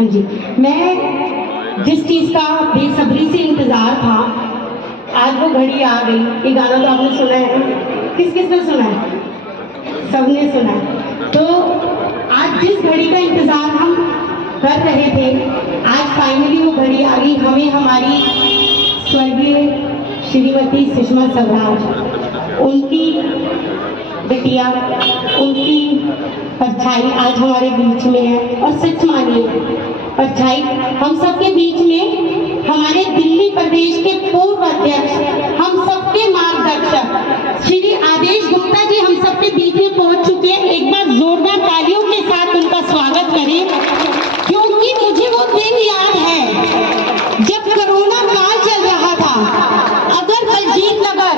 जी, मैं जिस चीज का बेसब्री से इंतजार था आज वो घड़ी आ गई। ये गाना तो आपने सुना है, किस किस ने सुना है? सबने सुना है। तो आज जिस घड़ी का इंतजार हम कर रहे थे, आज फाइनली वो घड़ी आ गई। हमें हमारी स्वर्गीय श्रीमती सुषमा स्वराज, उनकी बिटिया, उनकी परछाई आज हमारे बीच में है। और सच मानिए, परछाई हम सबके बीच में हमारे दिल्ली प्रदेश के पूर्व अध्यक्ष, हम सबके मार्गदर्शक श्री आदेश गुप्ता जी हम सबके बीच में पहुंच चुके हैं। एक बार जोरदार तालियों के साथ उनका स्वागत करें, क्योंकि मुझे वो दिन याद है जब कोरोना काल चल रहा था। अगर बलजीत नगर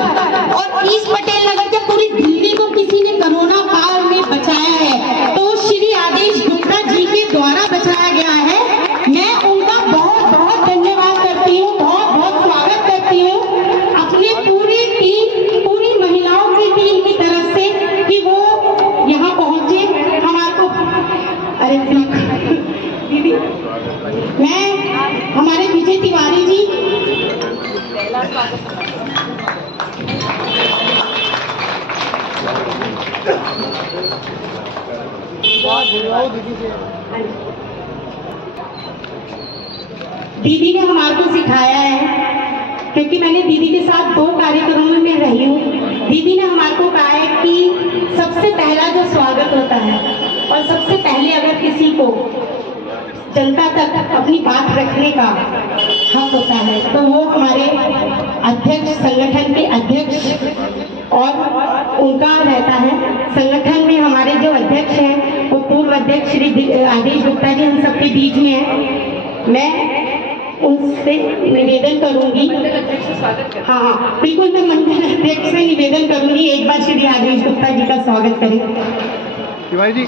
और ईस्ट पटेल नगर के पूरी दिल्ली को किसी ने कोरोना काल में बचाया है तो श्री आदेश गुप्ता जी के द्वारा बचाया गया है। मैं उनका बहुत बहुत धन्यवाद करती हूँ, बहुत बहुत स्वागत करती हूँ अपने पूरी टीम, पूरी महिलाओं की टीम की तरफ से कि वो यहाँ पहुंचे हमारे को। अरे दीदी, मैं हमारे विजय तिवारी जी, दीदी ने हमारे को सिखाया है, क्योंकि मैंने दीदी के साथ 2 कार्यक्रमों में रही हूँ। दीदी ने हमारे को कहा है कि सबसे पहला जो स्वागत होता है और सबसे पहले अगर किसी को जनता तक अपनी बात रखने का हक होता है तो वो हमारे अध्यक्ष, संगठन के अध्यक्ष और उनका रहता है। संगठन में हमारे जो अध्यक्ष हैं वो पूर्व अध्यक्ष श्री आदेश गुप्ता जी हम सबके बीच में हैं। मैं उनसे निवेदन करूंगी, हाँ बिल्कुल, मैं मंडल अध्यक्ष से निवेदन करूंगी एक बार श्री आदेश गुप्ता जी का स्वागत करें। तिवारी जी,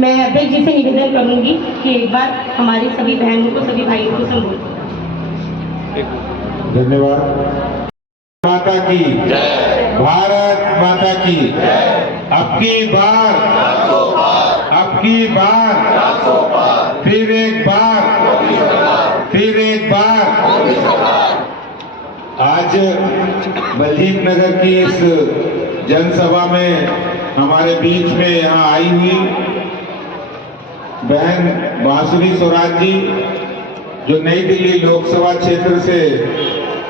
मैं अध्यक्ष जी से निवेदन करूंगी कि एक बार हमारी सभी बहनों को, सभी भाइयों को संबोधित। धन्यवाद। माता की जय, भारत माता की जय। अब की बार, फिर एक बार, आज बलजीत नगर की इस जनसभा में हमारे बीच में यहाँ आई हुई बहन बांसुरी स्वराज जी, जो नई दिल्ली लोकसभा क्षेत्र से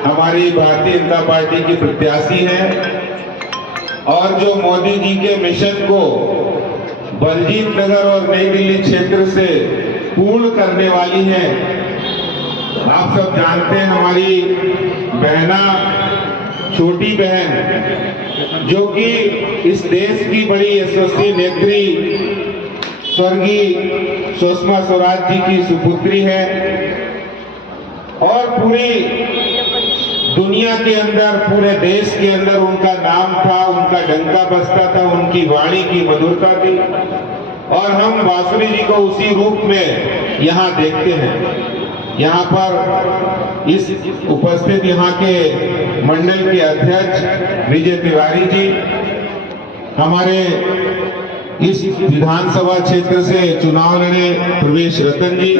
हमारी भारतीय जनता पार्टी की प्रत्याशी हैं और जो मोदी जी के मिशन को बलजीत नगर और नई दिल्ली क्षेत्र से पूर्ण करने वाली हैं। आप सब जानते हैं हमारी बहना, छोटी बहन, जो कि इस देश की बड़ी यशस्वी नेत्री स्वर्गीय सुषमा स्वराज जी की सुपुत्री है और पूरी दुनिया के अंदर, पूरे देश के अंदर उनका नाम था, उनका डंका बजता था, उनकी वाणी की मधुरता थी। और हम बांसुरी जी को उसी रूप में यहाँ देखते हैं। यहाँ पर इस उपस्थित यहाँ के मंडल के अध्यक्ष विजय तिवारी जी, हमारे इस विधानसभा क्षेत्र से चुनाव लड़े प्रवेश रतन जी,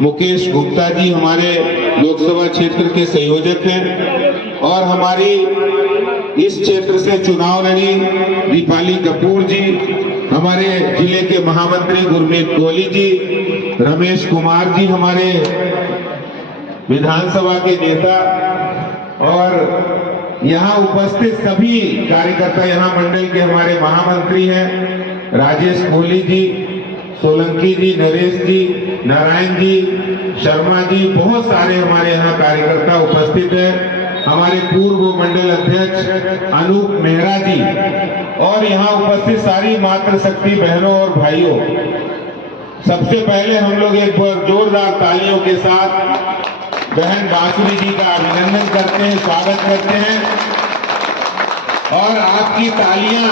मुकेश गुप्ता जी हमारे लोकसभा क्षेत्र के संयोजक हैं, और हमारी इस क्षेत्र से चुनाव लड़ी दीपाली कपूर जी, हमारे जिले के महामंत्री गुरमीत कोहली जी, रमेश कुमार जी हमारे विधानसभा के नेता, और यहाँ उपस्थित सभी कार्यकर्ता, यहाँ मंडल के हमारे महामंत्री हैं राजेश कोहली जी, सोलंकी जी, नरेश जी, नारायण जी, शर्मा जी, बहुत सारे हमारे यहाँ कार्यकर्ता उपस्थित हैं। हमारे पूर्व मंडल अध्यक्ष अनूप मेहरा जी, और यहाँ उपस्थित सारी मातृशक्ति बहनों और भाइयों, सबसे पहले हम लोग एक बार जोरदार तालियों के साथ बहन बांसुरी जी का अभिनंदन करते हैं, स्वागत करते हैं। और आपकी तालियां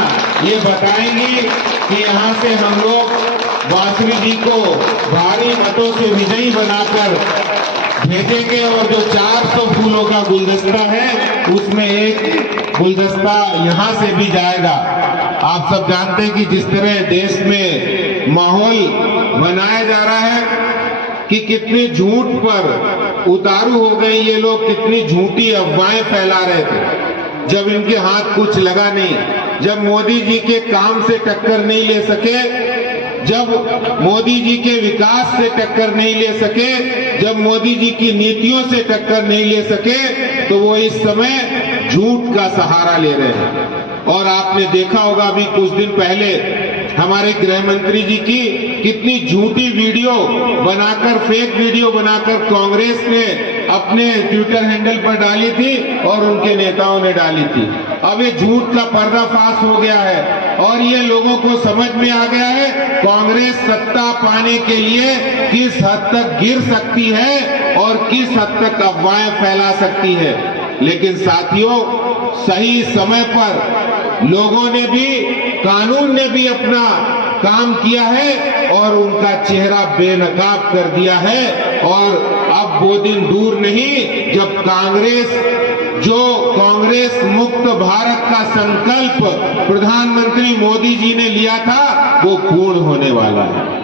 ये बताएंगी कि यहाँ से हम लोग बांसुरी जी को भारी मतों से विजयी बनाकर भेजेंगे। और जो 400 फूलों का गुलदस्ता है, उसमें एक गुलदस्ता यहाँ से भी जाएगा। आप सब जानते हैं कि जिस तरह देश में माहौल बनाया जा रहा है कि कितने झूठ पर उतारू हो गए ये लोग, कितनी झूठी अफवाहें फैला रहे थे। जब इनके हाथ कुछ लगा नहीं, जब मोदी जी के काम से टक्कर नहीं ले सके, जब मोदी जी के विकास से टक्कर नहीं ले सके, जब मोदी जी की नीतियों से टक्कर नहीं ले सके, तो वो इस समय झूठ का सहारा ले रहे हैं। और आपने देखा होगा अभी कुछ दिन पहले हमारे गृह मंत्री जी की कितनी झूठी वीडियो बनाकर, फेक वीडियो बनाकर कांग्रेस ने अपने ट्विटर हैंडल पर डाली थी और उनके नेताओं ने डाली थी। अब ये झूठ का पर्दाफाश हो गया है और ये लोगों को समझ में आ गया है कांग्रेस सत्ता पाने के लिए किस हद तक गिर सकती है और किस हद तक अफवाहें फैला सकती है। लेकिन साथियों, सही समय पर लोगों ने भी, कानून ने भी अपना काम किया है और उनका चेहरा बेनकाब कर दिया है। और अब वो दिन दूर नहीं जब कांग्रेस मुक्त भारत का संकल्प प्रधानमंत्री मोदी जी ने लिया था, वो पूर्ण होने वाला है।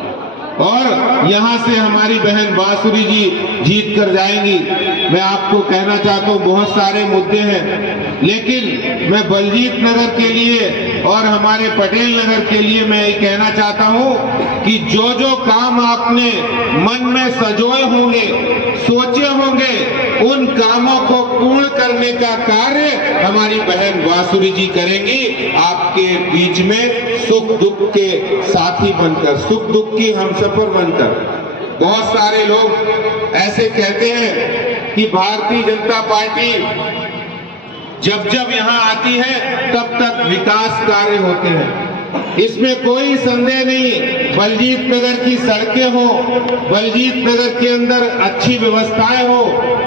और यहाँ से हमारी बहन बांसुरी जी जीत कर जाएंगी। मैं आपको कहना चाहता हूँ बहुत सारे मुद्दे हैं, लेकिन मैं बलजीत नगर के लिए और हमारे पटेल नगर के लिए मैं ये कहना चाहता हूँ कि जो जो काम आपने मन में सजोए होंगे, सोचे होंगे, उन कामों को पूर्ण करने का कार्य हमारी बहन बांसुरी जी करेंगी। आपके बीच में सुख दुख के साथी बनकर, सुख दुख की हमसफर बनकर। बहुत सारे लोग ऐसे कहते हैं कि भारतीय जनता पार्टी जब जब यहाँ आती है तब तक विकास कार्य होते हैं। इसमें कोई संदेह नहीं। बलजीत नगर की सड़कें हो, बलजीत नगर के अंदर अच्छी व्यवस्थाएं हो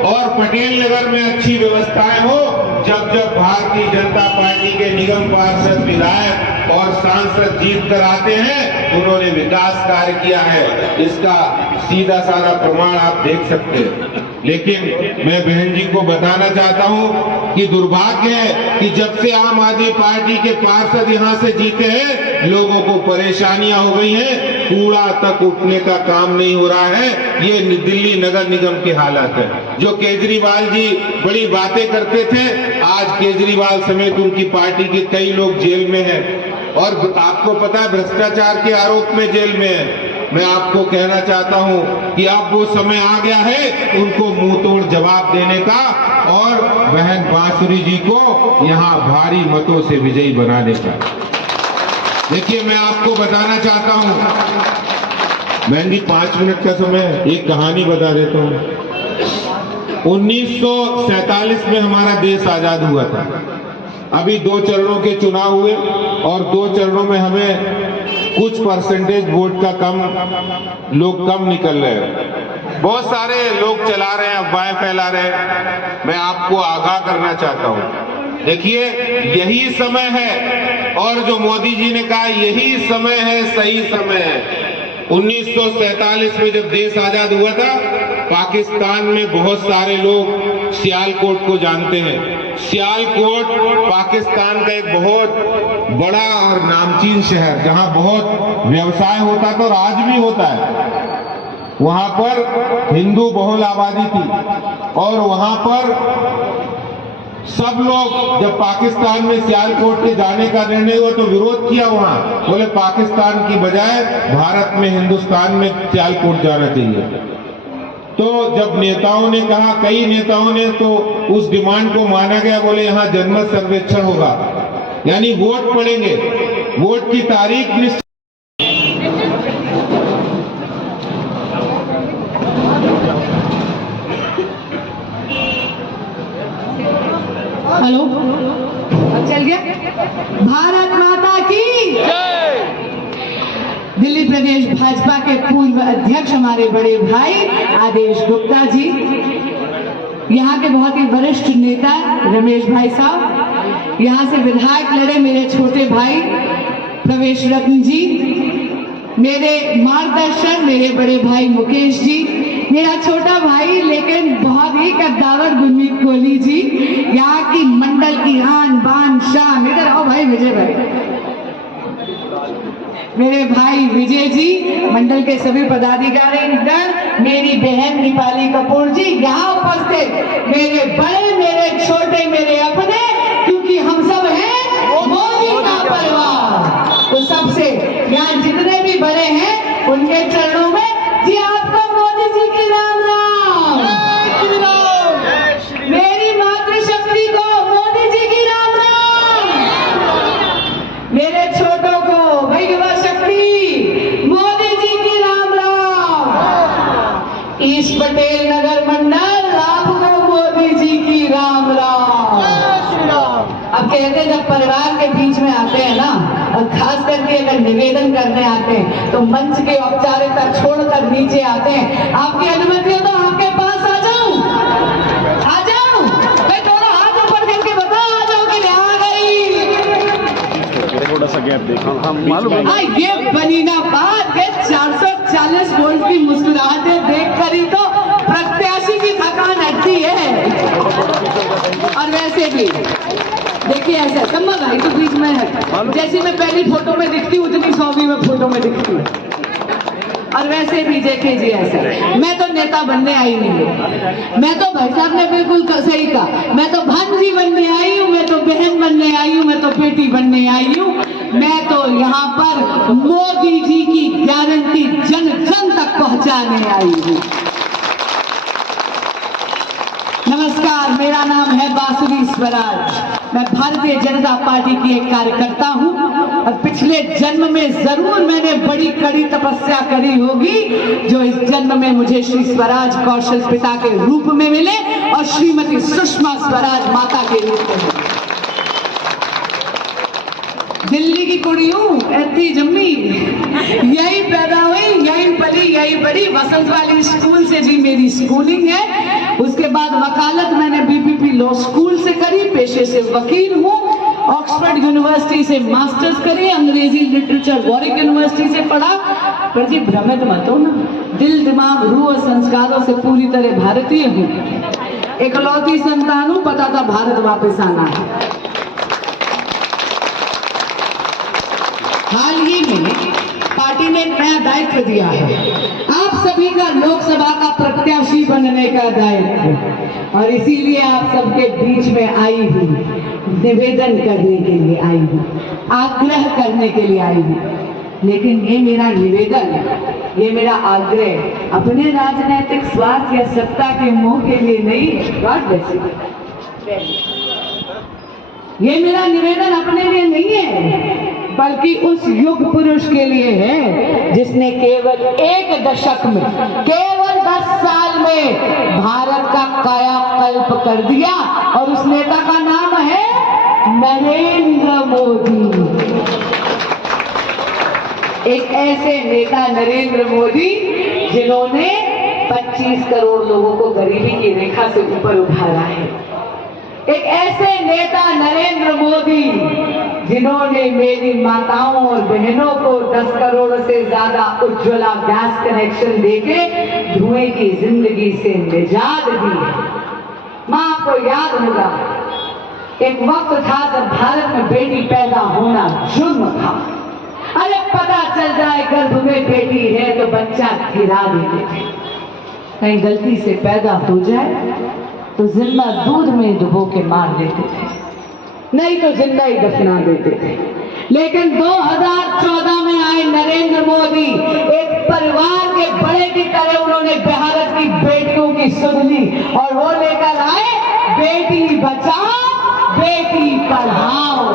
और पटेल नगर में अच्छी व्यवस्थाएं हो। जब जब भारतीय जनता पार्टी के निगम पार्षद, विधायक और सांसद जीत कर आते हैं, उन्होंने विकास कार्य किया है। इसका सीधा साधा प्रमाण आप देख सकते हैं। लेकिन मैं बहन जी को बताना चाहता हूं कि दुर्भाग्य है कि जब से आम आदमी पार्टी के पार्षद यहां से जीते हैं, लोगों को परेशानियां हो गई हैं। कूड़ा तक उठने का काम नहीं हो रहा है। ये दिल्ली नगर निगम की हालत है। जो केजरीवाल जी बड़ी बातें करते थे, आज केजरीवाल समेत उनकी पार्टी के कई लोग जेल में हैं और आपको पता है भ्रष्टाचार के आरोप में जेल में है। मैं आपको कहना चाहता हूं कि अब वो समय आ गया है उनको मुंह तोड़ जवाब देने का और बहन बांसुरी जी को यहां भारी मतों से विजयी बनाने का। देखिए, मैं आपको बताना चाहता हूं, बहन जी 5 मिनट का समय, एक कहानी बता देता हूं। 1947 में हमारा देश आजाद हुआ था। अभी 2 चरणों के चुनाव हुए और 2 चरणों में हमें कुछ परसेंटेज वोट का लोग कम निकल रहे हैं। बहुत सारे लोग चला रहे हैं, अफवाहें फैला रहे हैं। मैं आपको आगाह करना चाहता हूं, देखिए यही समय है, और जो मोदी जी ने कहा यही समय है, सही समय है। 1947 में जब देश आजाद हुआ था, पाकिस्तान में बहुत सारे लोग सियालकोट को जानते हैं। सियालकोट पाकिस्तान का एक बहुत बड़ा और नामचीन शहर, जहां बहुत व्यवसाय होता था और आज भी होता है। वहां पर हिंदू बहुल आबादी थी, और वहां पर सब लोग, जब पाकिस्तान में सियालकोट के जाने का निर्णय हुआ तो विरोध किया। वहां बोले पाकिस्तान की बजाय भारत में, हिंदुस्तान में सियालकोट जाना चाहिए। तो जब नेताओं ने कहा, कई नेताओं ने, तो उस डिमांड को माना गया। बोले यहाँ जनमत सर्वेक्षण होगा, यानी वोट पड़ेंगे, वोट की तारीख निश्चित। हेलो, अब चल गया। भारत माता की जय। दिल्ली प्रदेश भाजपा के पूर्व अध्यक्ष हमारे बड़े भाई आदेश गुप्ता जी, यहाँ के बहुत ही वरिष्ठ नेता रमेश भाई साहब, यहाँ से विधायक लड़े मेरे छोटे भाई प्रवेश रत्न जी, मेरे मार्गदर्शक मेरे बड़े भाई मुकेश जी, मेरा छोटा भाई लेकिन बहुत ही कद्दावर गुरमीत कोहली जी, यहाँ की मंडल की आन बान शान। इधर आओ भाई विजय भाई, मेरे भाई विजय जी, मंडल के सभी पदाधिकारी, मेरी बहन दीपाली कपूर जी, यहाँ उपस्थित मेरे बड़े, मेरे छोटे, मेरे अपने, क्योंकि हम सब हैं मोदी का परिवार। तो सबसे यहाँ जितने भी बड़े हैं उनके चरणों में जी आपको मोदी जी की राम राम, मेरी मातृशक्ति को मोदी जी की राम राम, मेरे छोटों को भाई युवा शक्ति मोदी जी की राम राम, ईश पटेल नगर मंडल आपको मोदी जी की राम राम। अब कहते हैं जब परिवार के बीच में आते हैं ना, और खास करके अगर निवेदन करने आते हैं तो मंच के औपचारिकता छोड़कर नीचे आते हैं। आपकी अनुमति हो तो आपके पास आ जाऊं, आ जाऊं मैं, दोनों हाथ ऊपर करके बताओ, आ जाओ कि आ गई। थोड़ा सा गैप देखो, हम मालूम है। हाँ, ये बनी ना बात के 440 वोल्ट की मुस्कुराहटें देख कर ही तो प्रत्याशी की थकान हटती है। और वैसे भी देखिए ऐसा सम्मा भाई तो बीच में है, जैसे मैं पहली फोटो में दिखती हूँ उतनी 100वीं फोटो में दिखती हूँ। और वैसे भी देखिए जी ऐसा, मैं तो नेता बनने आई नहीं हूँ, मैं तो भाई साहब ने बिल्कुल सही कहा, मैं तो भांजी बनने आई हूँ, मैं तो बहन बनने आई हूँ, मैं तो बेटी बनने आई हूँ। मैं तो यहाँ पर मोदी जी की गारंटी जन जन तक पहुँचाने आई हूँ। नमस्कार, मेरा नाम है बासुरी स्वराज, मैं भारतीय जनता पार्टी की एक कार्यकर्ता हूं, और पिछले जन्म में जरूर मैंने बड़ी कड़ी तपस्या करी होगी, जो इस जन्म में मुझे श्री स्वराज कौशल पिता के रूप में मिले और श्रीमती सुषमा स्वराज माता के रूप में मिले। दिल्ली की कुड़ी हूँ, ऐसी जम्मी, यही पैदा हुई, यही पली, यही बड़ी। वसंत वाली स्कूल से जी मेरी स्कूलिंग है। उसके बाद वकालत मैंने बीपीपी लॉ स्कूल से करी, पेशे से वकील हूँ। ऑक्सफोर्ड यूनिवर्सिटी से मास्टर्स करी, अंग्रेजी लिटरेचर वॉरिक यूनिवर्सिटी से पढ़ा। पर जी भ्रमित मत हो ना, दिल दिमाग रूह और संस्कारों से पूरी तरह भारतीय हूँ। इकलौती संतान हूँ, पता था भारत वापस आना है। हाल ही में पार्टी ने एक नया दायित्व दिया है, आप सभी का लोकसभा का प्रत्याशी बनने का दायित्व, और इसीलिए आप सबके बीच में आई हूँ, निवेदन करने के लिए आई हूँ, आग्रह करने के लिए आई हूँ। लेकिन ये मेरा निवेदन, ये मेरा आग्रह अपने राजनीतिक स्वार्थ या सत्ता के मोह के लिए नहीं। God bless you. ये मेरा निवेदन अपने लिए नहीं है, बल्कि उस युग पुरुष के लिए है जिसने केवल एक दशक में, केवल 10 साल में भारत का कायाकल्प कर दिया, और उस नेता का नाम है नरेंद्र मोदी। एक ऐसे नेता नरेंद्र मोदी जिन्होंने 25 करोड़ लोगों को गरीबी की रेखा से ऊपर उठाया है। एक ऐसे नेता नरेंद्र मोदी जिन्होंने मेरी माताओं और बहनों को 10 करोड़ से ज्यादा उज्ज्वला गैस कनेक्शन देके धुएं की जिंदगी से निजात दी है। माँ, आपको याद होगा एक वक्त था जब भारत में बेटी पैदा होना जुर्म था। अरे पता चल जाए गर्भ में बेटी है तो बच्चा गिरा देते थे। कहीं गलती से पैदा हो जाए तो जिंदा दूध में डुबो के मार देते थे, नहीं तो जिंदा ही दफना देते थे। लेकिन 2014 में आए नरेंद्र मोदी एक परिवार के बड़े की तरह उन्होंने भारत की बेटियों की सुध ली और वो लेकर आए बेटी बचाओ बेटी पढ़ाओ।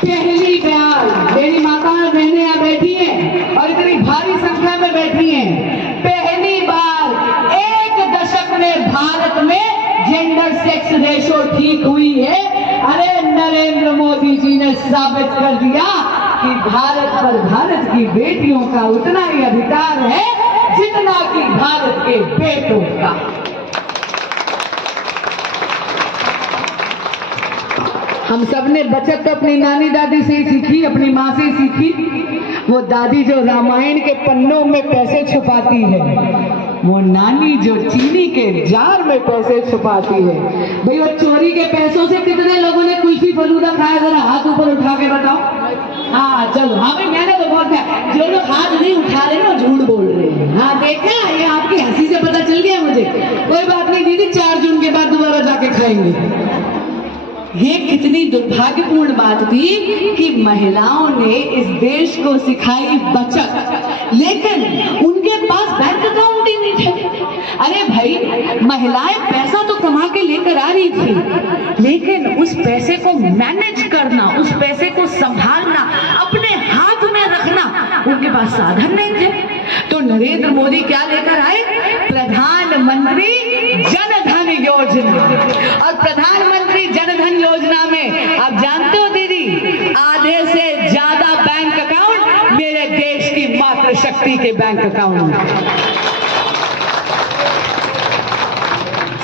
पहली बार मेरी माता और बहनें यहाँ बैठी हैं और इतनी भारी संख्या में बैठी हैं, पहली बार एक दशक में भारत में जेंडर सेक्स रेशो ठीक हुई है। अरे नरेंद्र मोदी जी ने साबित कर दिया कि भारत पर भारत की बेटियों का उतना ही अधिकार है जितना कि भारत के बेटों का। हम सब ने बचत तो अपनी नानी दादी से ही सीखी, अपनी माँ से ही सीखी। वो दादी जो रामायण के पन्नों में पैसे छुपाती है, वो नानी जो चीनी के जार में पैसे छुपाती है। भाई वो चोरी के पैसों से कितने लोगों ने कुल्फी फलूदा खाया, जरा हाथ ऊपर उठा के बताओ। हाँ चलो, हाँ भाई मैंने तो बहुत खाया। जो लोग हाथ नहीं उठा रहे ना झूठ बोल रहे हैं। हाँ देखा, ये आपकी हंसी से पता चल गया मुझे। कोई बात नहीं दीदी, 4 जून के बाद दोबारा जाके खाएंगे। ये कितनी दुर्भाग्यपूर्ण बात थी कि महिलाओं ने इस देश को सिखाई बचत, लेकिन उनके पास बैंक अकाउंट ही नहीं थे। अरे भाई, महिलाएं पैसा तो कमा के लेकर आ रही थी, लेकिन उस पैसे को मैनेज करना, उस पैसे को संभालना, अपने हाथ में रखना उनके पास साधन नहीं थे। तो नरेंद्र मोदी क्या लेकर आए? प्रधानमंत्री जनधन योजना। और प्रधानमंत्री जनधन योजना में आप जानते हो दीदी, आधे से ज्यादा बैंक अकाउंट मेरे देश की मातृशक्ति के बैंक अकाउंट।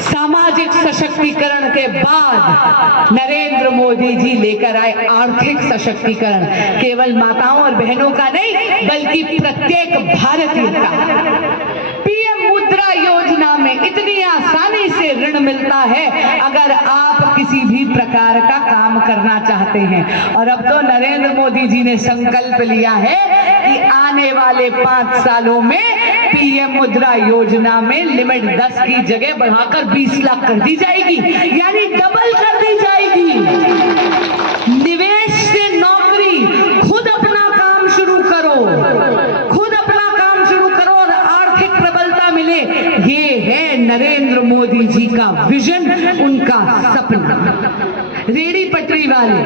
सामाजिक सशक्तिकरण के बाद नरेंद्र मोदी जी लेकर आए आर्थिक सशक्तिकरण, केवल माताओं और बहनों का नहीं बल्कि प्रत्येक भारतीय का। पीएम मुद्रा योजना में इतनी आसानी से ऋण मिलता है अगर आप किसी भी प्रकार का काम करना चाहते हैं। और अब तो नरेंद्र मोदी जी ने संकल्प लिया है कि आने वाले 5 सालों में पीएम मुद्रा योजना में लिमिट 10 की जगह बढ़ाकर 20 लाख कर दी जाएगी, यानी डबल कर दी जाएगी। निवेश से नौकरी, खुद अपना काम शुरू करो, खुद अपना काम शुरू करो और आर्थिक प्रबलता मिले। ये है नरेंद्र मोदी जी का विजन, उनका सपना। रेडी पटरी वाले,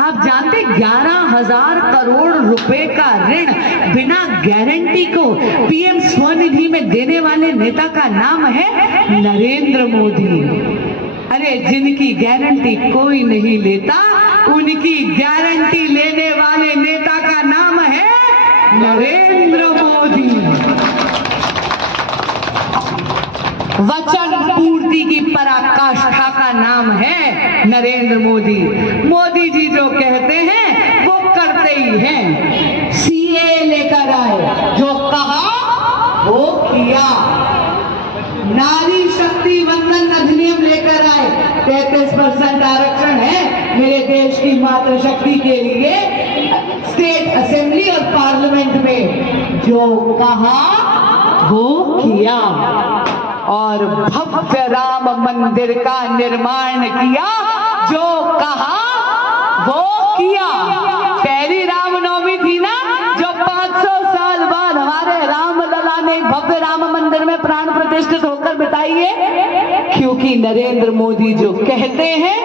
आप जानते 11,000 करोड़ रुपए का ऋण बिना गारंटी को पीएम स्वनिधि में देने वाले नेता का नाम है नरेंद्र मोदी। अरे जिनकी गारंटी कोई नहीं लेता, उनकी गारंटी लेने वाले नेता का नाम है नरेंद्र मोदी। वचन पूर्ति की पराकाष्ठा का नाम है नरेंद्र मोदी। मोदी जी जो कहते हैं वो करते ही हैं। सीए लेकर आए, जो कहा वो किया। नारी शक्ति वंदन अधिनियम लेकर आए, 33% आरक्षण है मेरे देश की मातृशक्ति के लिए। स्टेट असेंबली और पार्लियामेंट में जो कहा वो किया। और भव्य राम मंदिर का निर्माण किया, जो कहा वो किया। पहली रामनवमी थी ना, जो 500 साल बाद हमारे रामलला ने भव्य राम मंदिर में प्राण प्रतिष्ठित होकर बिताई है, क्योंकि नरेंद्र मोदी जो कहते हैं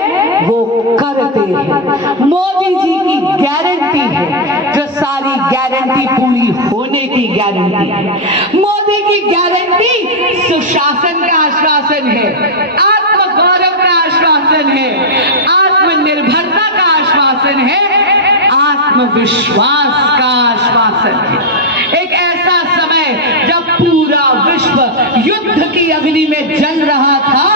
वो करते हैं। मोदी जी की गारंटी है, जो सारी गारंटी पूरी होने की गारंटी है। मोदी की गारंटी सुशासन का आश्वासन है, आत्मगौरव का आश्वासन है, आत्मनिर्भरता का आश्वासन है, आत्मविश्वास का आश्वासन है। एक ऐसा समय है जब पूरा विश्व युद्ध की अग्नि में जल रहा था,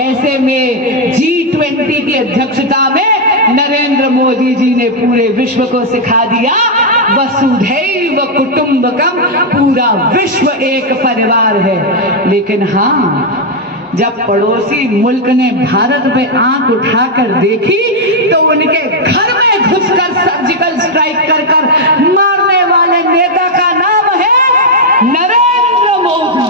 ऐसे में G20 की अध्यक्षता में नरेंद्र मोदी जी ने पूरे विश्व को सिखा दिया वसुधैव कुटुंबकम, पूरा विश्व एक परिवार है। लेकिन हाँ, जब पड़ोसी मुल्क ने भारत पे आंख उठाकर देखी तो उनके घर में घुसकर सर्जिकल स्ट्राइक कर कर मारने वाले नेता का नाम है नरेंद्र मोदी।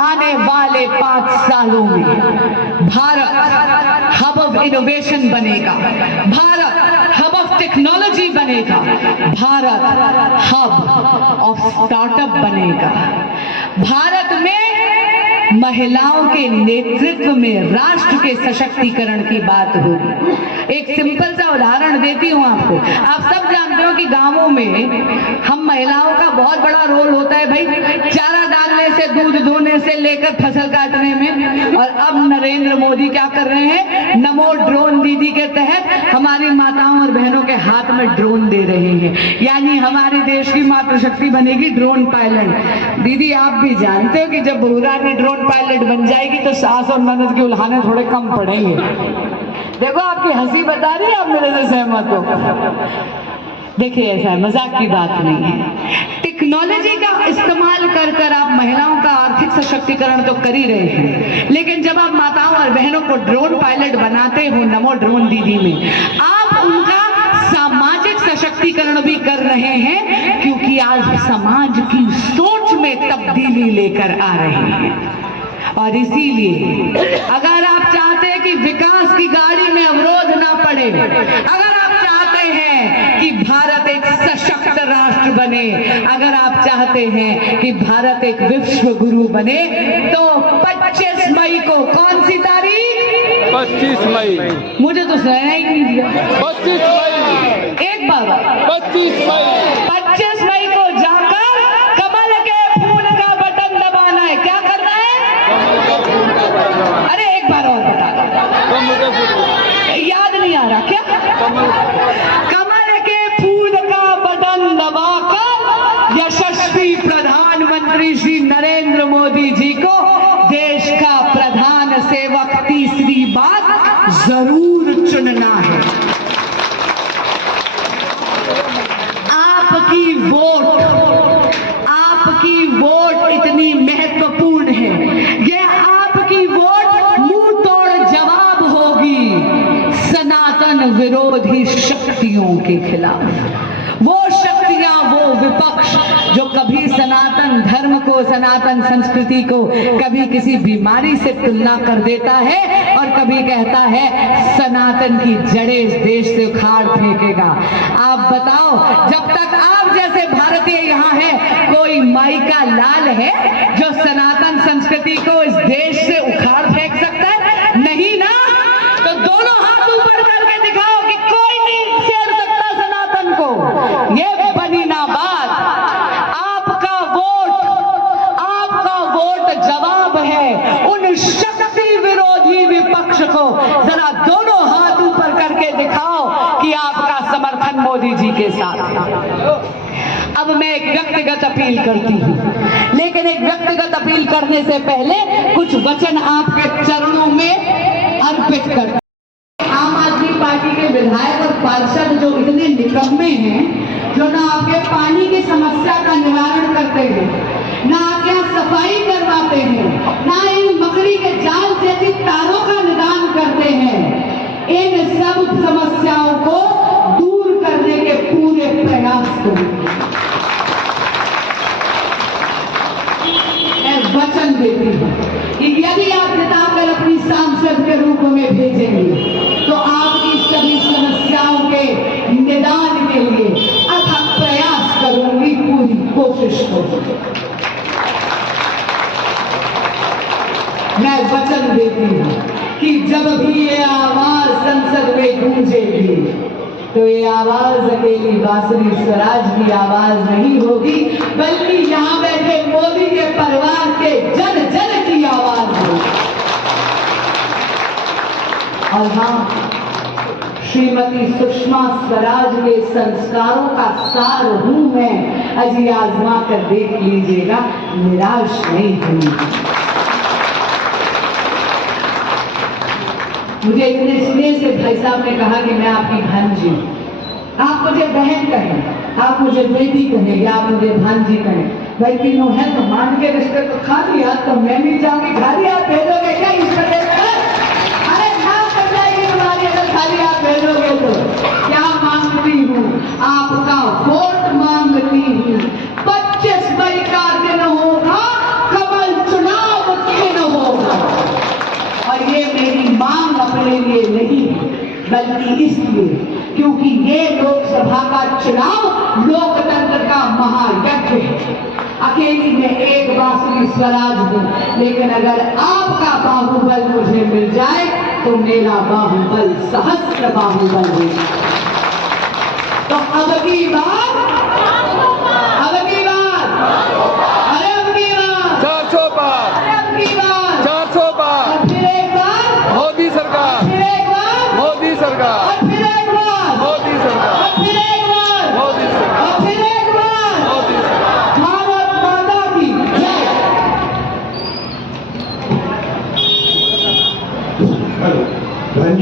आने वाले 5 सालों में भारत हब ऑफ इनोवेशन बनेगा, भारत हब ऑफ टेक्नोलॉजी बनेगा, भारत हब ऑफ स्टार्टअप बनेगा। भारत में महिलाओं के नेतृत्व में राष्ट्र के सशक्तिकरण की बात होगी। एक सिंपल सा उदाहरण देती हूँ आपको। आप सब जानते हो कि गांवों में हम महिलाओं का बहुत बड़ा रोल होता है भाई, चारा डालने से, दूध दोहने से लेकर फसल काटने में। और अब नरेंद्र मोदी क्या कर रहे हैं, नमो ड्रोन दीदी के तहत हमारी माताओं और बहनों के हाथ में ड्रोन दे रहे हैं, यानी हमारे देश की मातृशक्ति बनेगी ड्रोन पायलट। दीदी आप भी जानते हो कि जब बहुरानी ड्रोन पायलट बन जाएगी तो सास और ननद के उल्हाने थोड़े कम पड़ेंगे। देखो आपकी हंसी बता रही है, आप मेरे से सहमत हो। देखिए ऐसा है, मजाक की बात नहीं है। टेक्नोलॉजी का इस्तेमाल कर कर आप महिलाओं का आर्थिक सशक्तिकरण तो कर ही रहे हैं, लेकिन जब आप माताओं और बहनों को ड्रोन पायलट बनाते हो नमो ड्रोन दीदी में, आप उनका सामाजिक सशक्तिकरण भी कर रहे हैं, क्योंकि आज समाज की सोच में तब्दीली लेकर आ रहे हैं। और इसीलिए अगर आप चाहते हैं कि विकास की गाड़ी में अवरोध ना पड़े, अगर आप चाहते हैं कि भारत एक सशक्त राष्ट्र बने, अगर आप चाहते हैं कि भारत एक विश्व गुरु बने, तो 25 मई को, कौन सी तारीख? 25 मई। मुझे तो सुनाया ही नहीं दिया। 25 मई। एक बार 25 मई। 25 मई को जाकर कमल के फूल का बटन दबाना है। क्या करना है? अरे एक बार और बता, याद नहीं आ रहा क्या? कमल के फूल का बटन दबाकर यशस्वी प्रधानमंत्री श्री नरेंद्र मोदी जी को देश का प्रधान सेवक तीसरी बात जरूर चुनना है। आपकी वोट इतनी महत्वपूर्ण है, ये आपकी वोट मुंह तोड़ जवाब होगी सनातन विरोधी शक्तियों के खिलाफ। वो शक्तियां, वो विपक्ष जो कभी सनातन धर्म को, सनातन संस्कृति को कभी किसी बीमारी से तुलना कर देता है और कभी कहता है सनातन की जड़ें इस देश से उखाड़ फेंकेगा। आप बताओ, जब तक आप जैसे भारतीय यहाँ है, कोई माई का लाल है जो सनातन संस्कृति को इस देश से उखाड़ फेंक सकता है? नहीं ना। तो दोनों हाथ ऊपर करके दिखाओ कि कोई नहीं छेड़ सकता सनातन को। ये बनी ना बात। आपका वोट जवाब है उन शक्ति विरोधी विपक्ष को। जरा दोनों हाथ ऊपर करके दिखाओ कि आपका समर्थन मोदी जी के साथ। अब मैं एक व्यक्तिगत अपील करती हूँ, लेकिन एक व्यक्तिगत अपील करने से पहले कुछ वचन आपके चरणों में अर्पित कर। आम आदमी पार्टी के विधायक और पार्षद जो इतने निकम्मे हैं, जो ना आपके पानी की समस्या का निवारण करते हैं, ना आपके यहाँ सफाई करवाते हैं, ना इन मकड़ी के जाल जैसी तारों का निदान करते हैं, इन सब समस्याओं को दूर करने के पूरे प्रयास करेंगे। मैं वचन देती हूँ कि यदि आप जिताकर अपनी सांसद के रूप में भेजेंगे तो आपकी सभी समस्याओं के निदान के लिए अथक प्रयास करूंगी, पूरी कोशिश करूंगी। मैं वचन देती हूँ कि जब भी ये आवाज संसद में गूंजेगी तो ये आवाज अकेली बांसुरी स्वराज की आवाज नहीं होगी, बल्कि यहाँ बैठे मोदी के परिवार के जन जन की आवाज होगी। और हाँ, श्रीमती सुषमा स्वराज के संस्कारों का सार हूं मैं, अजी आजमा कर देख लीजिएगा, निराश नहीं हुई। मुझे इतने स्नेह से भाई साहब ने कहा कि मैं आपकी भांजी हूं। आप मुझे बहन कहें, आप मुझे बेटी कहें या आप मुझे भांजी कहें, भाई तीनों है तो मान के रिश्ते तो खा लिया, तो मैं नहीं चाहूंगी खाली आप भेजोगे क्या इस अरे ना कर जाएगी तुम्हारी अगर खाली आप भेजोगे तो। क्या मांगती हूँ? आपका वोट मांगती हूँ। 25 मई का दिन होगा, कमल चुनाव दिन होगा। और ये मेरी मांग अपने लिए नहीं बल्कि इसलिए क्योंकि ये लोकसभा का चुनाव लोकतंत्र का महायज्ञ है। अकेली मैं एक बांसुरी स्वराज हूं, लेकिन अगर आपका बाहुबल मुझे मिल जाए तो मेरा बाहुबल सहस्त्र बाहुबल है। तो अब की बात, अरे अब की बात 400 पार, अरे अब की बात 400 पार, और फिर एक बार, मोदी सरकार, फिर एक बार, मोदी सरकार, और फिर एक बार, मोदी सरकार, और फिर एक बार, मोदी सरकार, और फिर एक बार। मोदी सरकार। भारत माता की जय। हेलो